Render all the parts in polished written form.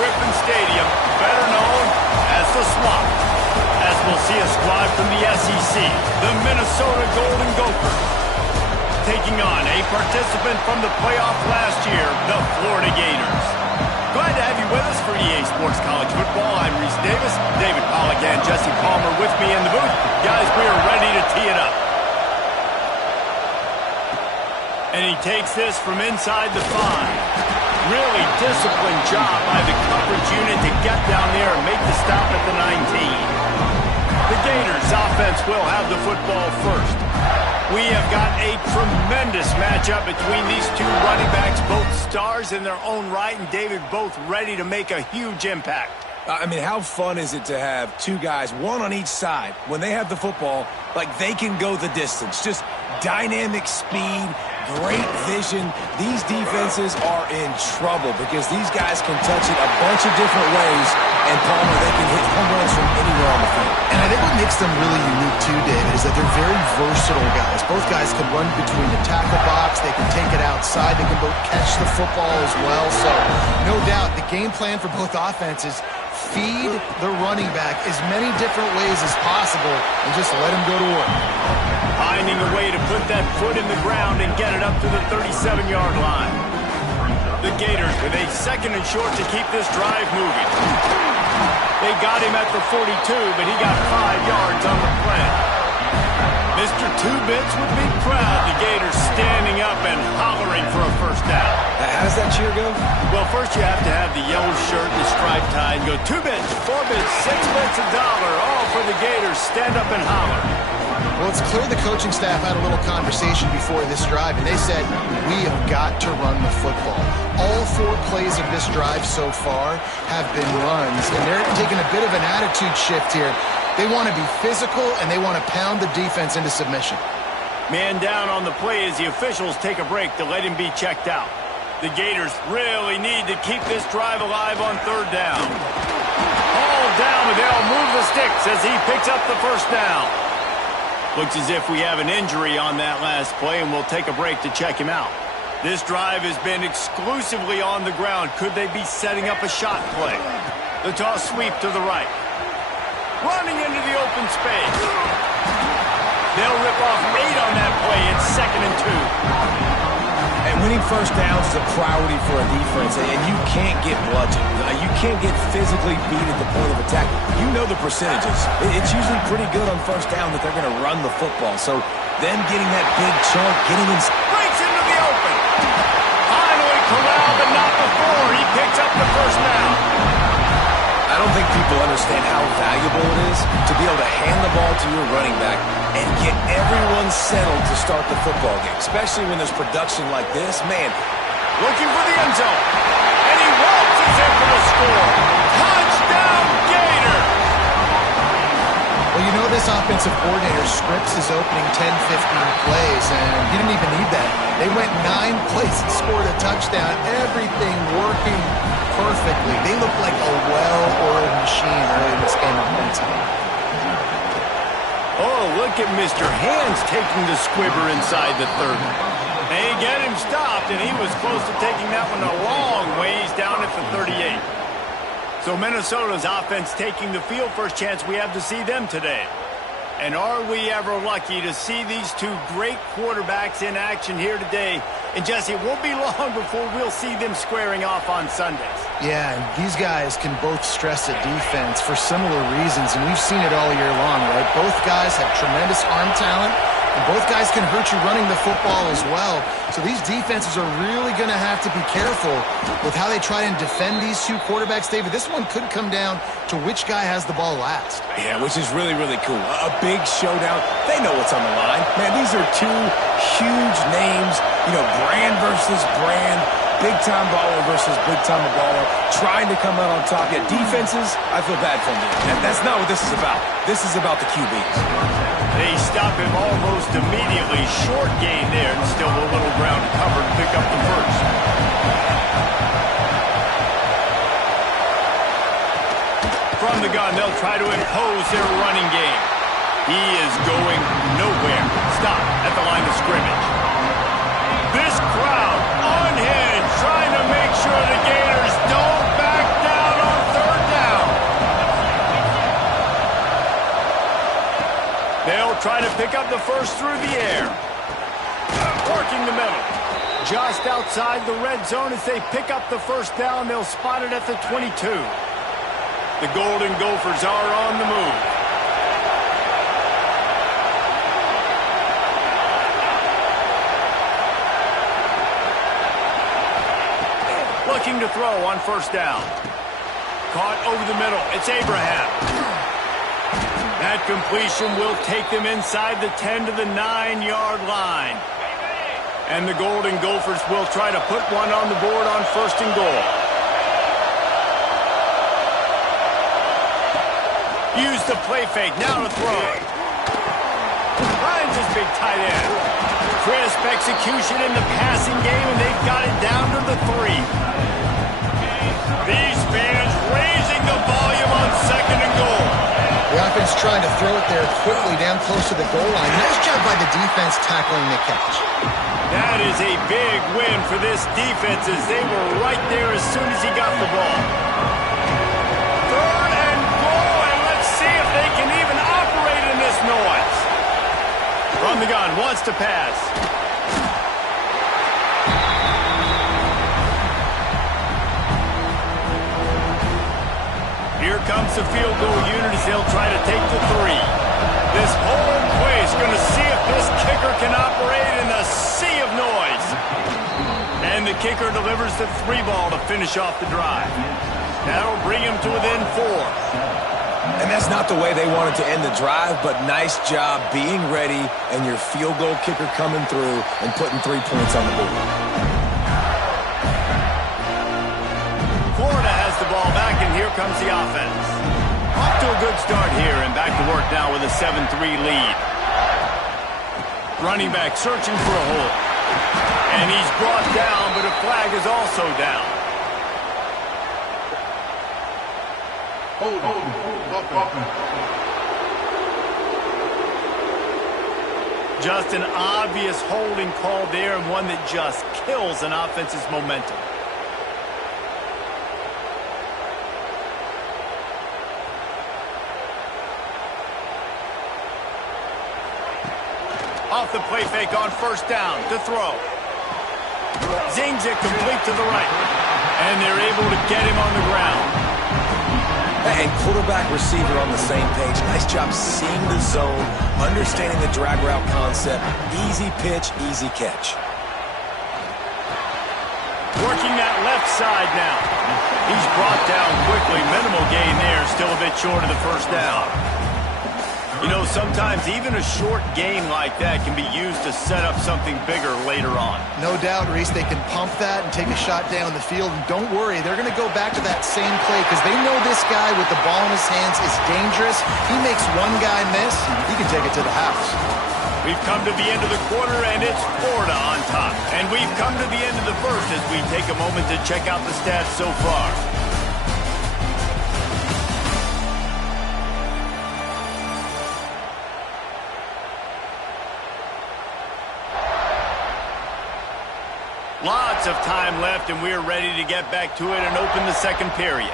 Griffin Stadium, better known as the Swamp, as we'll see a squad from the SEC, the Minnesota Golden Gophers, taking on a participant from the playoff last year, the Florida Gators. Glad to have you with us for EA Sports College Football. I'm Reese Davis, David Pollack and Jesse Palmer with me in the booth. Guys, we are ready to tee it up. And he takes this from inside the 5. Really disciplined job by the coverage unit to get down there and make the stop at the 19. The Gators offense will have the football first. We have got a tremendous matchup between these two running backs, both stars in their own right, and David, both ready to make a huge impact. I mean, how fun is it to have two guys, one on each side, when they have the football, like they can go the distance. Just dynamic speed, great vision. These defenses are in trouble because these guys can touch it a bunch of different ways, and Palmer, they can hit home runs from anywhere on the field. And I think what makes them really unique too, David, is that they're very versatile guys. Both guys can run between the tackle box. They can take it outside. They can both catch the football as well. So no doubt the game plan for both offenses, feed the running back as many different ways as possible and just let him go to work. Finding a way to put that foot in the ground and get it up to the 37-yard line. The Gators with a second and short to keep this drive moving. They got him at the 42, but he got 5 yards on the play. Mr. Two Bits would be proud. The Gators standing up and hollering for a first down. How does that cheer go? Well, first you have to have the yellow shirt and the striped tie and go 2 bits, 4 bits, 6 bits, $1, all for the Gators. Stand up and holler. Well, it's clear the coaching staff had a little conversation before this drive, and they said, we have got to run the football. All 4 plays of this drive so far have been runs, and they're taking a bit of an attitude shift here. They want to be physical, and they want to pound the defense into submission. Man down on the play as the officials take a break to let him be checked out. The Gators really need to keep this drive alive on 3rd down. All down, but they'll move the sticks as he picks up the first down. Looks as if we have an injury on that last play, and we'll take a break to check him out. This drive has been exclusively on the ground. Could they be setting up a shot play? The toss sweep to the right. Running into the open space. They'll rip off 8 on that play. It's 2nd and 2. And winning first downs is a priority for a defense, and you can't get bludgeoned. You can't get physically beat at the point of attack. You know the percentages. It's usually pretty good on first down that they're going to run the football. So them getting that big chunk, getting in... Breaks into the open. Finally corralled, but not before. He picks up the first down. I don't think people understand how valuable it is to be able to hand the ball to your running back and get everyone settled to start the football game, especially when there's production like this. Man, looking for the end zone, and he waltzes in for the score. Touchdown, Gator! Well, you know this offensive coordinator scripts his opening 10, 15 plays, and he didn't even need that. They went 9 plays and scored a touchdown. Everything working perfectly. They look like a well-oiled machine early in this game offensively. Oh, look at Mr. Hands taking the squibber inside the 30. They get him stopped, and he was close to taking that one a long ways down at the 38. So Minnesota's offense taking the field. First chance we have to see them today. And are we ever lucky to see these two great quarterbacks in action here today? And Jesse, it won't be long before we'll see them squaring off on Sundays. Yeah, and these guys can both stress a defense for similar reasons, and we've seen it all year long, right? Both guys have tremendous arm talent, and both guys can hurt you running the football as well. So these defenses are really going to have to be careful with how they try and defend these two quarterbacks, David. This one could come down to which guy has the ball last. Yeah, which is really, really cool. A big showdown. They know what's on the line. Man, these are two huge names. You know, brand versus brand. Big-time baller versus big-time baller. Trying to come out on top. Yeah, defenses, I feel bad for them. And that's not what this is about. This is about the QBs. They stop him almost immediately. Short gain there, and still a little ground covered to pick up the first. From the gun, they'll try to impose their running game. He is going nowhere. Stop at the line of scrimmage. This crowd unhinged, trying to make sure the Gators don't back down pick up the first through the air. Working the middle. Just outside the red zone as they pick up the first down. They'll spot it at the 22. The Golden Gophers are on the move. Looking to throw on first down. Caught over the middle. It's Abraham. That completion will take them inside the 10 to the 9-yard line. And the Golden Gophers will try to put one on the board on first and goal. Use the play fake. Now to throw. Finds his big tight end. Crisp execution in the passing game, and they've got it down to the 3. These fans raising the volume on second and goal. The offense trying to throw it there quickly down close to the goal line. Nice job by the defense tackling the catch. That is a big win for this defense as they were right there as soon as he got the ball. Third and goal, and let's see if they can even operate in this noise. From the gun, wants to pass. Here comes the field goal unit as they'll try to take the 3. This whole play is going to see if this kicker can operate in the sea of noise. And the kicker delivers the 3 ball to finish off the drive. That'll bring him to within 4. And that's not the way they wanted to end the drive, but nice job being ready and your field goal kicker coming through and putting 3 points on the board. Florida has the ball back, and here comes the offense. Off to a good start here, and back to work now with a 7-3 lead. Running back searching for a hole. And he's brought down, but a flag is also down. Just an obvious holding call there, and one that just kills an offense's momentum. Off the play fake on first down to throw. Zings it complete to the right. And they're able to get him on the ground. And quarterback receiver on the same page. Nice job seeing the zone, understanding the drag route concept. Easy pitch, easy catch. Working that left side now. He's brought down quickly. Minimal gain there. Still a bit short of the first down. You know, sometimes even a short gain like that can be used to set up something bigger later on. No doubt, Reese, they can pump that and take a shot down the field. And don't worry, they're going to go back to that same play because they know this guy with the ball in his hands is dangerous. He makes one guy miss, he can take it to the house. We've come to the end of the quarter, and it's Florida on top. And we've come to the end of the first as we take a moment to check out the stats so far. Lots of time left, and we're ready to get back to it and open the second period.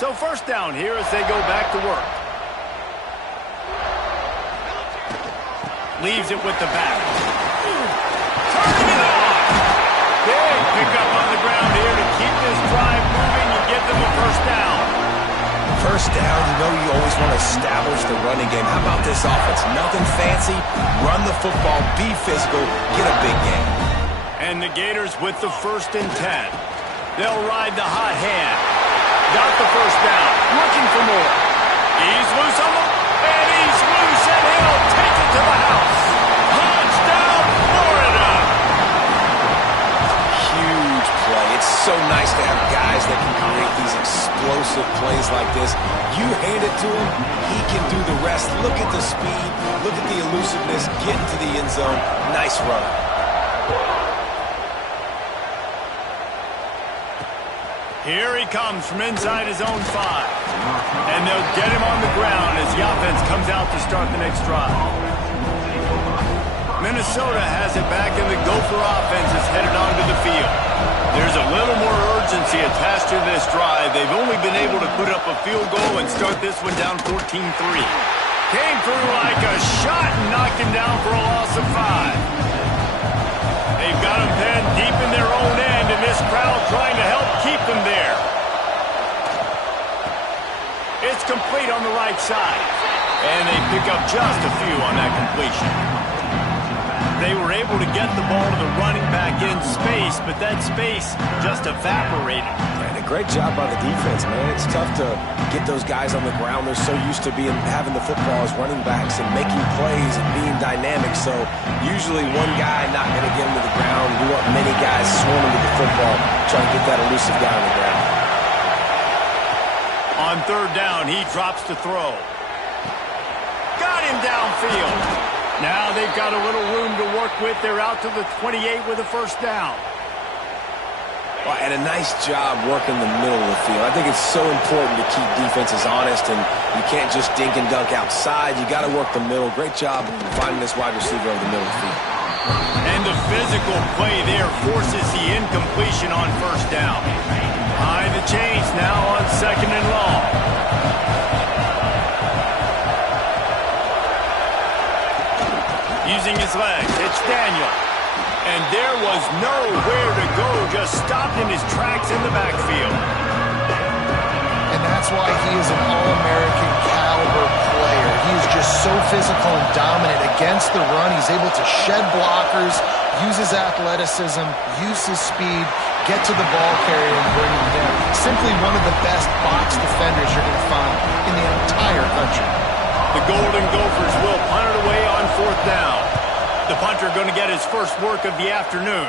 So first down here as they go back to work. Leaves it with the back. Turning it on. Big pickup on the ground here to keep this drive moving and give them a first down. First down, you know you always want to establish the running game. How about this offense? Nothing fancy. Run the football, be physical, get a big game. And the Gators with the 1st and 10. They'll ride the hot hand. Got the first down. Looking for more. He's loose on the... And he's loose, and he'll take it to the house. Touchdown, Florida! Huge play. It's so nice to have guys that can create these explosive plays like this. You hand it to him, he can do the rest. Look at the speed, look at the elusiveness, get into the end zone. Nice run. Here he comes from inside his own 5. And they'll get him on the ground as the offense comes out to start the next drive. Minnesota has it back, and the Gopher offense is headed onto the field. There's a little more urgency attached to this drive. They've only been able to put up a field goal and start this one down 14-3. Came through like a shot and knocked him down for a loss of 5. They've got him pinned deep in their own end, and this crowd trying to help keep them there. It's complete on the right side. And they pick up just a few on that completion. They were able to get the ball to the running back in space, but that space just evaporated. And a great job by the defense, man. It's tough to get those guys on the ground. They're so used to having the football as running backs and making plays and being dynamic. So usually one guy not going to get him to the ground. You want many guys swarming to the football, trying to get that elusive guy on the ground. On third down, he drops to throw. Got him downfield. Now they've got a little room to work with. They're out to the 28 with a first down. Well, and a nice job working the middle of the field. I think it's so important to keep defenses honest, and you can't just dink and dunk outside. You got to work the middle. Great job finding this wide receiver over the middle of the field. And the physical play there forces the incompletion on first down. Behind the chains now on second and long. Using his legs, it's Daniel. And there was nowhere to go, just stopped in his tracks in the backfield. And that's why he is an All-American caliber player. He is just so physical and dominant against the run. He's able to shed blockers, use his athleticism, use his speed, get to the ball carrier and bring him down. Simply one of the best box defenders you're going to find in the entire country. The Golden Gophers will punt it away on fourth down. The punter going to get his first work of the afternoon.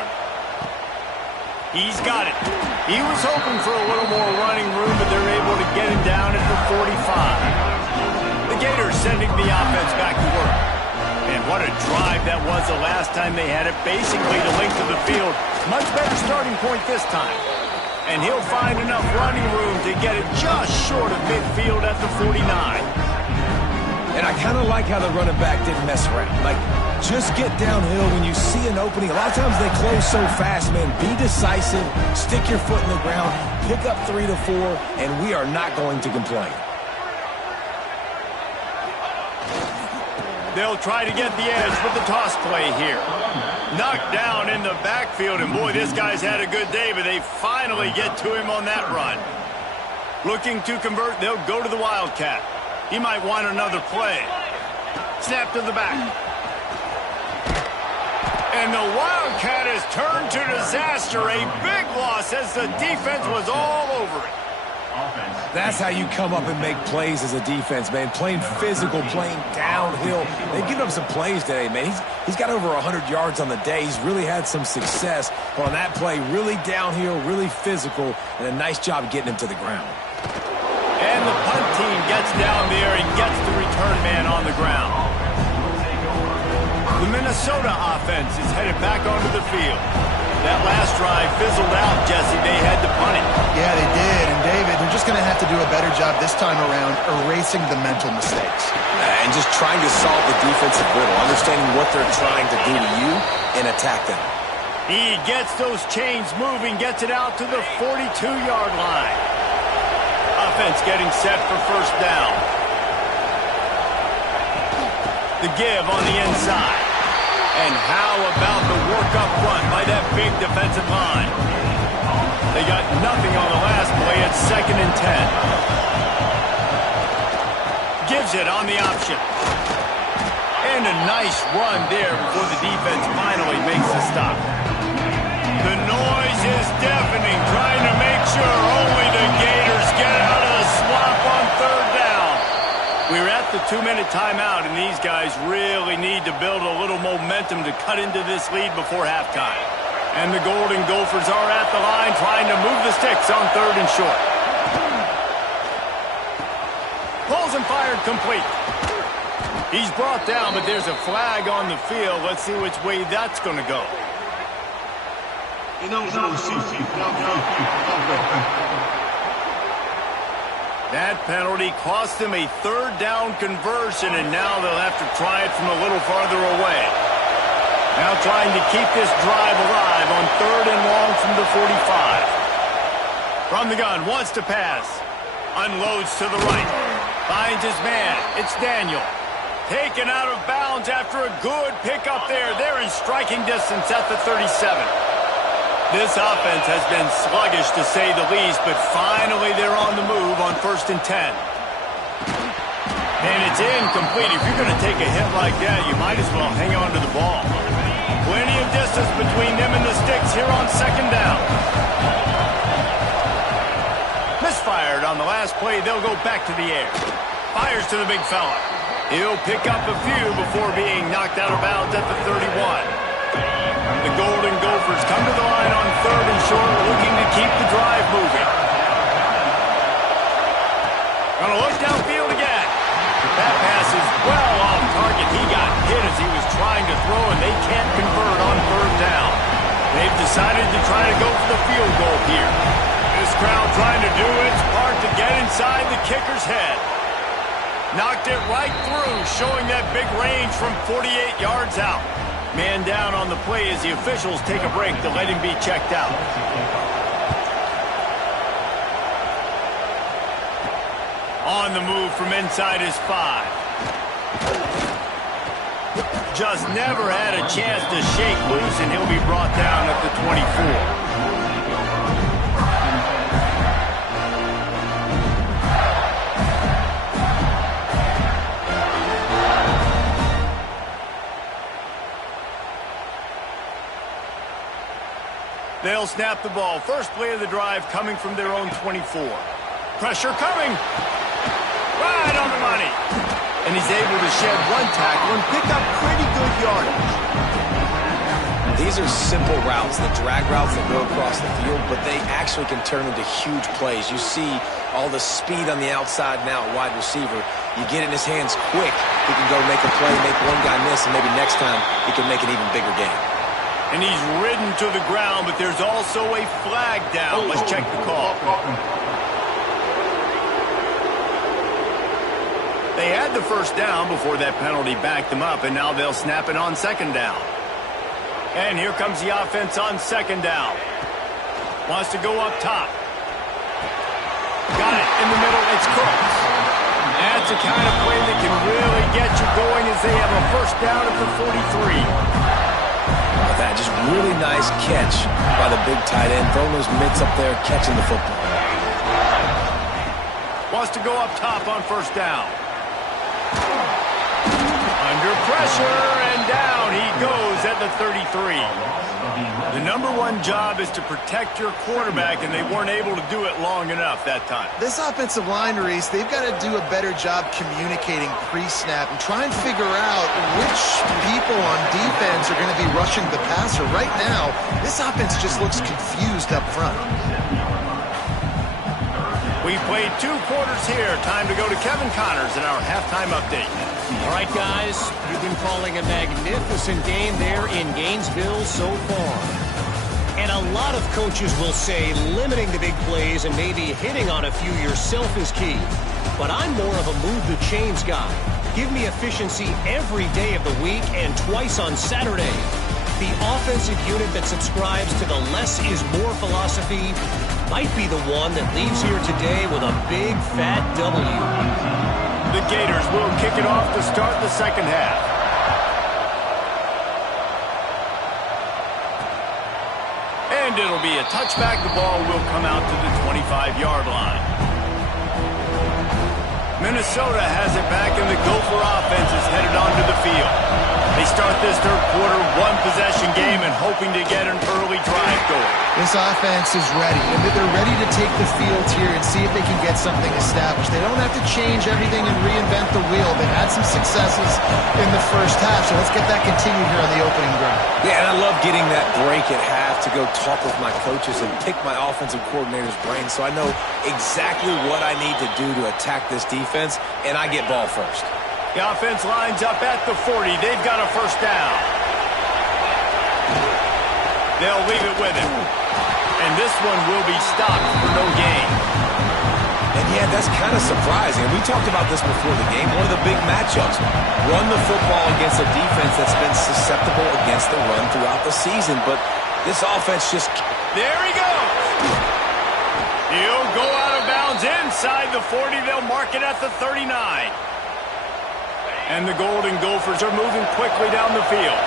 He's got it. He was hoping for a little more running room, but they're able to get him down at the 45. The Gators sending the offense back to work. And what a drive that was the last time they had it. Basically the length of the field. Much better starting point this time. And he'll find enough running room to get it just short of midfield at the 49. And I kind of like how the running back didn't mess around. Like, just get downhill when you see an opening. A lot of times they close so fast, man. Be decisive, stick your foot in the ground, pick up 3 to 4, and we are not going to complain. They'll try to get the edge with the toss play here. Knocked down in the backfield, and boy, this guy's had a good day, but they finally get to him on that run. Looking to convert, they'll go to the Wildcat. He might want another play. Snap to the back. And the Wildcat has turned to disaster. A big loss as the defense was all over it. That's how you come up and make plays as a defense, man. Playing physical, playing downhill. They've given up some plays today, man. He's got over 100 yards on the day. He's really had some success. But on that play, really downhill, really physical, and a nice job getting him to the ground. And the punt team gets down there and gets the return man on the ground. The Minnesota offense is headed back onto the field. That last drive fizzled out, Jesse. They had to punt it. Yeah, they did. And, David, they're just going to have to do a better job this time around erasing the mental mistakes. And just trying to solve the defensive riddle, understanding what they're trying to do to you and attack them. He gets those chains moving, gets it out to the 42-yard line. Offense getting set for first down. The give on the inside. And how about the work up front by that big defensive line? They got nothing on the last play. It's 2nd and 10. Gives it on the option. And a nice run there before the defense finally makes the stop. The noise is deafening, trying to make sure only the Gators get out of the swamp on third down. We're at the 2-minute timeout, and these guys really need to build a little momentum to cut into this lead before halftime. And the Golden Gophers are at the line trying to move the sticks on 3rd and short. Pulls and fired complete. He's brought down, but there's a flag on the field. Let's see which way that's going to go. That penalty cost them a 3rd down conversion, and now they'll have to try it from a little farther away. Now trying to keep this drive alive on 3rd and long from the 45. From the gun, wants to pass. Unloads to the right. Finds his man. It's Daniel. Taken out of bounds after a good pickup there. They're in striking distance at the 37. This offense has been sluggish to say the least, but finally they're on the move on 1st and 10. And it's incomplete. If you're going to take a hit like that, you might as well hang on to the ball. Plenty of distance between them and the sticks here on 2nd down. Misfired on the last play. They'll go back to the air. Fires to the big fella. He'll pick up a few before being knocked out of bounds at the 31. The Golden Gophers come to the line on 3rd and short, looking to keep the drive moving. Gonna look downfield again. That pass is well off target. He got hit as he was trying to throw, and they can't convert on 3rd down. They've decided to try to go for the field goal here. This crowd trying to do its part to get inside the kicker's head. Knocked it right through, showing that big range from 48 yards out. Man down on the play as the officials take a break to let him be checked out. On the move from inside his 5. Just never had a chance to shake loose, and he'll be brought down at the 24. They'll snap the ball. First play of the drive coming from their own 24. Pressure coming. Right on the money. And he's able to shed one tackle and pick up pretty good yardage. These are simple routes, the drag routes that go across the field, but they actually can turn into huge plays. You see all the speed on the outside now at wide receiver. You get it in his hands quick, he can go make a play, make one guy miss, and maybe next time he can make an even bigger game. And he's ridden to the ground, but there's also a flag down. Let's check the call. They had the first down before that penalty backed them up, and now they'll snap it on 2nd down. And here comes the offense on 2nd down. Wants to go up top. Got it in the middle. It's Cooks. That's the kind of play that can really get you going as they have a first down at the 43. That just really nice catch by the big tight end, throwing those mitts up there, catching the football. Wants to go up top on 1st down. Under pressure, and down he goes at the 33. The #1 job is to protect your quarterback, and they weren't able to do it long enough that time. This offensive line, Reese, they've got to do a better job communicating pre-snap and try and figure out which people on defense are going to be rushing the passer. Right now, this offense just looks confused up front. We played 2 quarters here. Time to go to Kevin Connors in our halftime update. All right, guys, you've been calling a magnificent game there in Gainesville so far. And a lot of coaches will say limiting the big plays and maybe hitting on a few yourself is key. But I'm more of a move the chains guy. Give me efficiency every day of the week and twice on Saturday. The offensive unit that subscribes to the less is more philosophy might be the one that leaves here today with a big fat W. The Gators will kick it off to start the second half. And it'll be a touchback. The ball will come out to the 25-yard line. Minnesota has it back, and the Gopher offense is headed onto the field. They start this third quarter one-possession game and hoping to get an early drive going. This offense is ready. They're ready to take the field here and see if they can get something established. They don't have to change everything and reinvent the wheel. They've had some successes in the first half, so let's get that continued here on the opening drive. Yeah, and I love getting that break at half to go talk with my coaches and pick my offensive coordinator's brain so I know exactly what I need to do to attack this defense, and I get ball first. The offense lines up at the 40. They've got a first down. They'll leave it with him. And this one will be stopped for no gain. And yeah, that's kind of surprising. We talked about this before the game. One of the big matchups. Run the football against a defense that's been susceptible against the run throughout the season. But this offense just... There he goes. He'll go out of bounds inside the 40. They'll mark it at the 39. And the Golden Gophers are moving quickly down the field.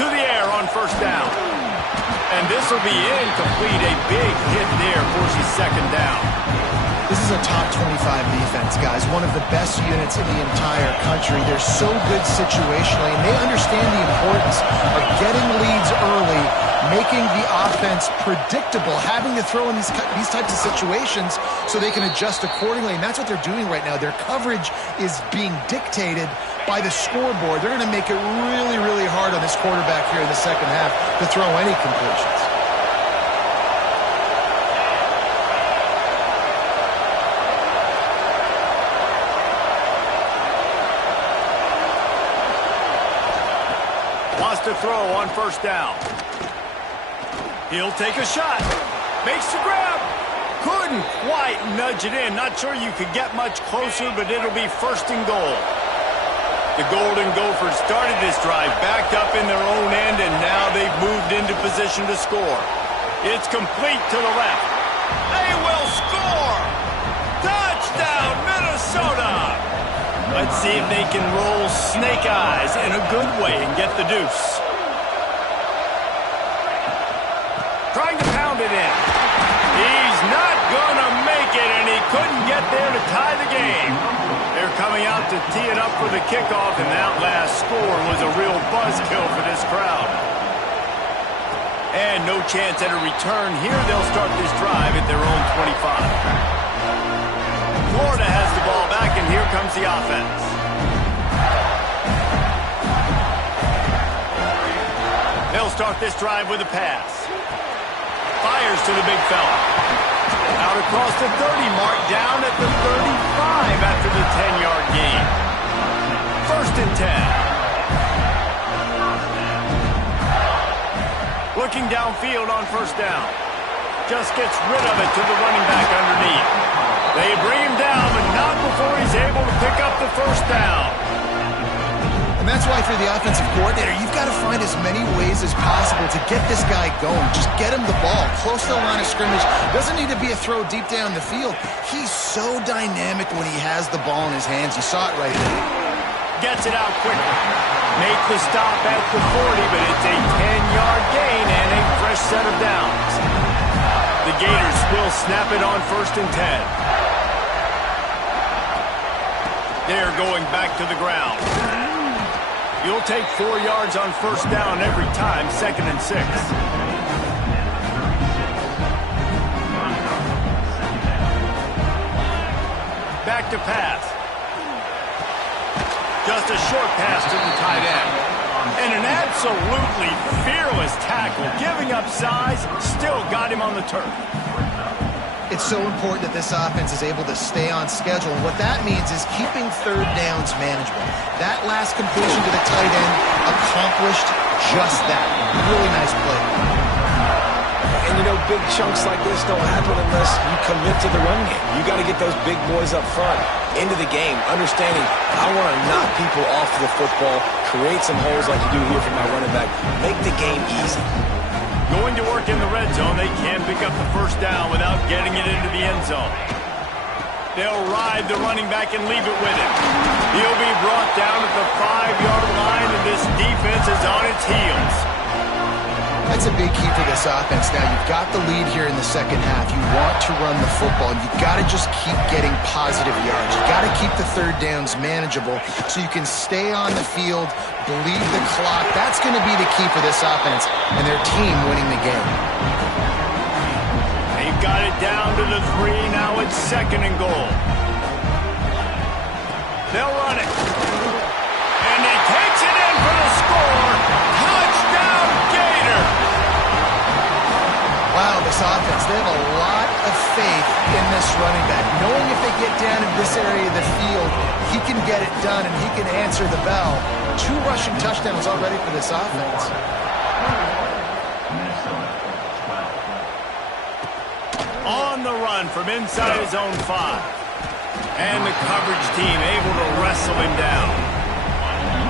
To the air on first down. And this will be incomplete. A big hit there forces second down. This is a top 25 defense, guys. One of the best units in the entire country. They're so good situationally, and they understand the importance of getting leads early, making the offense predictable, having to throw in these types of situations so they can adjust accordingly. And that's what they're doing right now. Their coverage is being dictated by the scoreboard. They're going to make it really, really hard on this quarterback here in the second half to throw any completions. Wants to throw on first down. He'll take a shot. Makes the grab. Couldn't quite nudge it in. Not sure you could get much closer, but it'll be first and goal. The Golden Gophers started this drive backed up in their own end, and now they've moved into position to score. It's complete to the left. They will score! Touchdown, Minnesota! Let's see if they can roll snake eyes in a good way and get the deuce. Trying to pound it in. He's not gonna make it, and he couldn't get there to tie the game. They're coming out to tee it up for the kickoff, and that last score was a real buzzkill for this crowd. And no chance at a return here. They'll start this drive at their own 25. Florida has the ball back, and here comes the offense. They'll start this drive with a pass. Fires to the big fella. Out across the 30 mark, down at the 35 after the 10-yard gain. First and 10. Looking downfield on first down. Just gets rid of it to the running back underneath. They bring him down, but not before he's able to pick up the first down. And that's why if you're the offensive coordinator, you've got to find as many ways as possible to get this guy going. Just get him the ball close to the line of scrimmage. Doesn't need to be a throw deep down the field. He's so dynamic when he has the ball in his hands. You saw it right there. Gets it out quickly. Make the stop at the 40, but it's a 10-yard gain and a fresh set of downs. The Gators will snap it on first and 10. They're going back to the ground. You'll take 4 yards on first down every time, second and 6. Back to pass. Just a short pass to the tight end. And an absolutely fearless tackle, giving up size, still got him on the turf. It's so important that this offense is able to stay on schedule. And what that means is keeping third downs manageable. That last completion to the tight end accomplished just that. Really nice play. And, you know, big chunks like this don't happen unless you commit to the run game. You got to get those big boys up front into the game, understanding I want to knock people off the football, create some holes like you do here for my running back, make the game easy. Going to work in the red zone. They can't pick up the first down without getting it into the end zone. They'll ride the running back and leave it with him. He'll be brought down at the 5-yard line, and this defense is on its heels. That's a big key for this offense. Now, you've got the lead here in the second half. You want to run the football. You've got to just keep getting positive yards. You've got to keep the third downs manageable so you can stay on the field, bleed the clock. That's going to be the key for this offense and their team winning the game. They've got it down to the 3. Now it's second and goal. They'll run it. And he takes it in for the score. Touchdown, Gator! Wow, this offense, they have a lot of faith in this running back. Knowing if they get down in this area of the field, he can get it done and he can answer the bell. 2 rushing touchdowns already for this offense. On the run from inside his own 5. And the coverage team able to wrestle him down.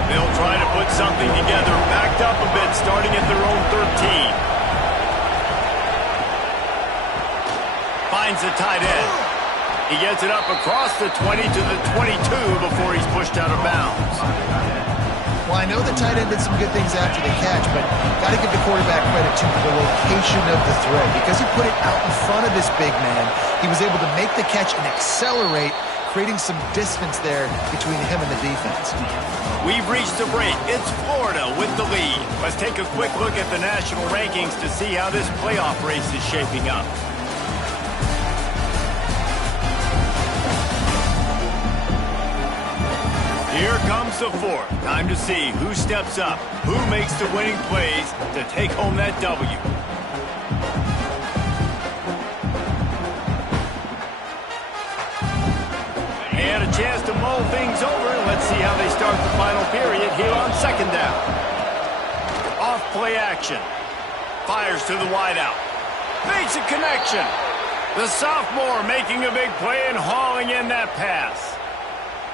They'll try to put something together, backed up a bit, starting at their own 13. Finds the tight end. He gets it up across the 20 to the 22 before he's pushed out of bounds. Well, I know the tight end did some good things after the catch, but got to give the quarterback credit to the location of the throw. Because he put it out in front of this big man, he was able to make the catch and accelerate, creating some distance there between him and the defense. We've reached the break. It's Florida with the lead. Let's take a quick look at the national rankings to see how this playoff race is shaping up. Here comes the fourth. Time to see who steps up, who makes the winning plays to take home that W. They had a chance to mull things over. Let's see how they start the final period here on second down. Off play action. Fires to the wideout. Makes a connection. The sophomore making a big play and hauling in that pass.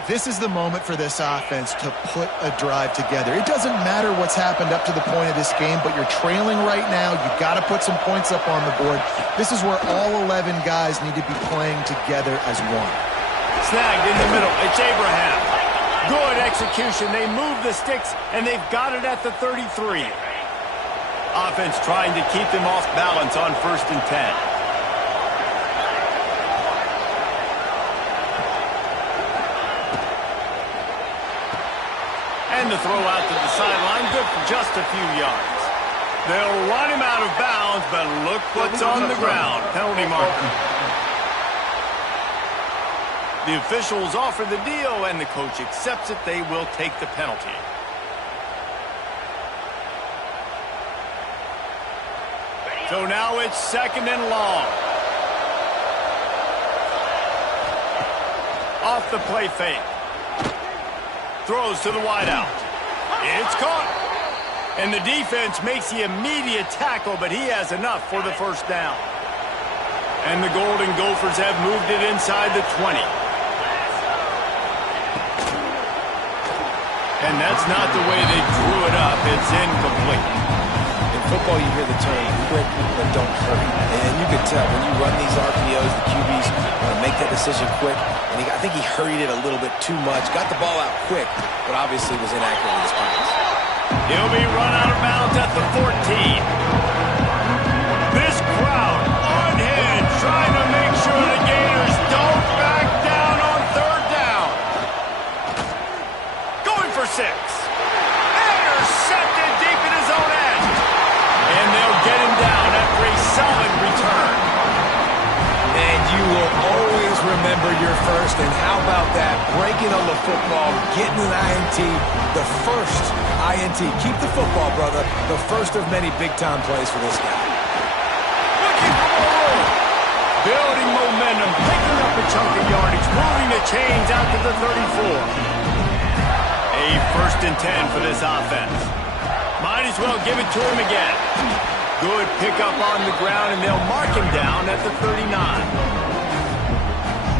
This is the moment for this offense to put a drive together. It doesn't matter what's happened up to the point of this game, but you're trailing right now. You've got to put some points up on the board. This is where all 11 guys need to be playing together as one. Snagged in the middle. It's Abraham. Good execution. They move the sticks, and they've got it at the 33. Offense trying to keep them off balance on 1st and 10. And the throw out to the sideline, good for just a few yards. They'll run him out of bounds, but look what's on the ground. Penalty marker. The officials offer the deal, and the coach accepts it. They will take the penalty. So now it's 2nd and long. Off the play fake. Throws to the wideout. It's caught. And the defense makes the immediate tackle, but he has enough for the 1st down. And the Golden Gophers have moved it inside the 20. And that's not the way they drew it up. It's incomplete. In football, you hear the term quick but don't hurry. And you can tell when you run these RPOs, the QBs want to make that decision quick. And I think he hurried it a little bit too much. Got the ball out quick, but obviously was inaccurate in his pass. He'll be run out of bounds at the 14. This crowd unhinged, trying to make sure the Gators don't back down on 3rd down. Going for 6. Intercepted deep in his own end. And they'll get him down after a solid return. And you will always remember your first. And how about that? Breaking on the football, getting an INT, the first INT. Keep the football, brother. The first of many big-time plays for this guy. Looking for more. Building momentum, picking up a chunk of yardage, moving the chains out to the 34. A 1st and 10 for this offense. Might as well give it to him again. Good pickup on the ground, and they'll mark him down at the 39.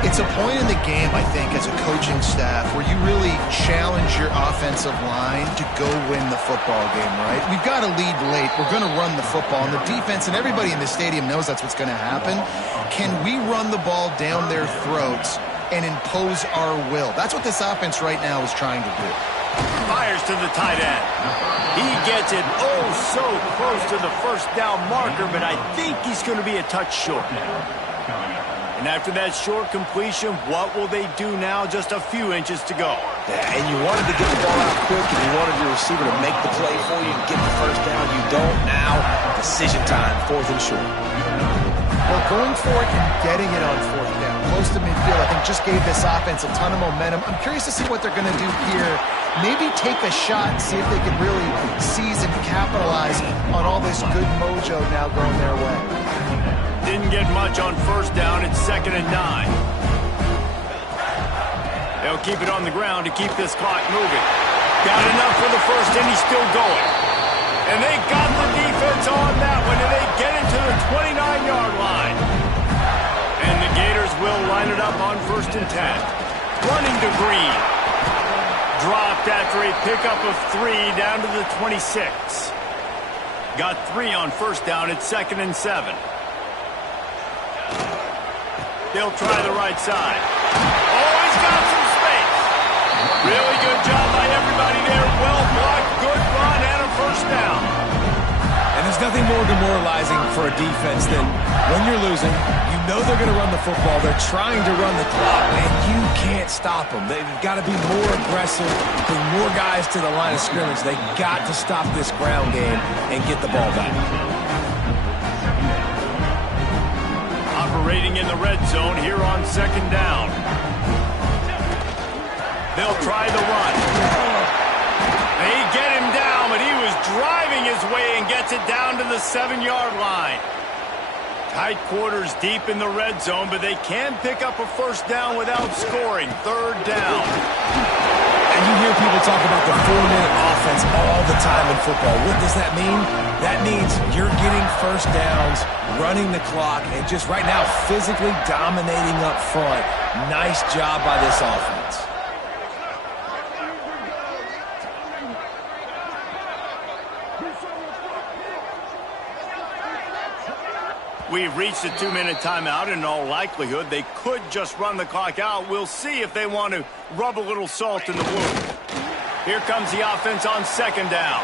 It's a point in the game, I think, as a coaching staff where you really challenge your offensive line to go win the football game, right? We've got to lead late. We're going to run the football. And the defense and everybody in the stadium knows that's what's going to happen. Can we run the ball down their throats and impose our will? That's what this offense right now is trying to do. Fires to the tight end. He gets it oh so close to the 1st down marker, but I think he's going to be a touch short. And after that short completion, what will they do now? Just a few inches to go. Yeah, and you wanted to get the ball out quick, and you wanted your receiver to make the play for you and get the 1st down. You don't now. Decision time, 4th and short. Well, going for it and getting it on 4th down, close to midfield, I think just gave this offense a ton of momentum. I'm curious to see what they're going to do here. Maybe take a shot and see if they can really seize and capitalize on all this good mojo now going their way. Didn't get much on 1st down. It's 2nd and 9. They'll keep it on the ground to keep this clock moving. Got enough for the 1st, and he's still going. And they got the defense on that one, and they get it to the 29-yard line. And the Gators will line it up on 1st and 10. Running to Green. Dropped after a pickup of 3 down to the 26. Got 3 on 1st down. It's 2nd and 7. They'll try the right side. Oh, he's got some space. Really good job by everybody there. Well blocked, good run, and a first down. And there's nothing more demoralizing for a defense than when you're losing, you know they're going to run the football. They're trying to run the clock, and you can't stop them. They've got to be more aggressive, bring more guys to the line of scrimmage. They got to stop this ground game and get the ball back. Operating in the red zone here on second down. They'll try the run. They get him down, but he was driving his way and gets it down to the 7-yard line. Tight quarters deep in the red zone, but they can pick up a first down without scoring. Third down. And you hear people talk about the 4-minute offense all the time in football. What does that mean? That means you're getting first downs, running the clock, and just right now physically dominating up front. Nice job by this offense. We've reached a 2-minute timeout. In all likelihood, they could just run the clock out. We'll see if they want to rub a little salt in the wound. Here comes the offense on second down.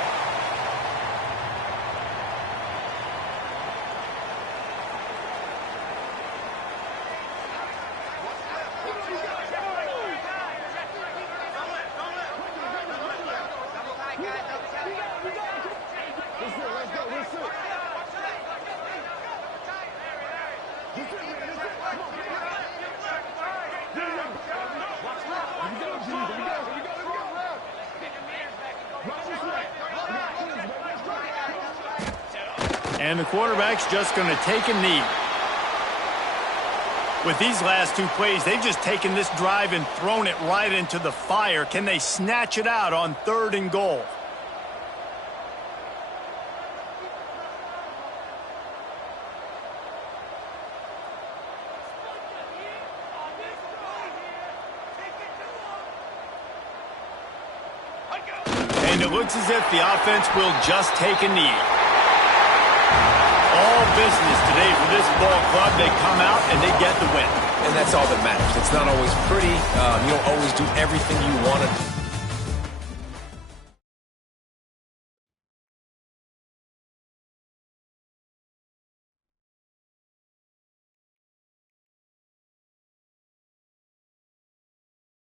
And the quarterback's just going to take a knee. With these last two plays, they've just taken this drive and thrown it right into the fire. Can they snatch it out on 3rd and goal? And it looks as if the offense will just take a knee. All business today for this ball club. They come out and they get the win. And that's all that matters. It's not always pretty. You don't always do everything you want to do.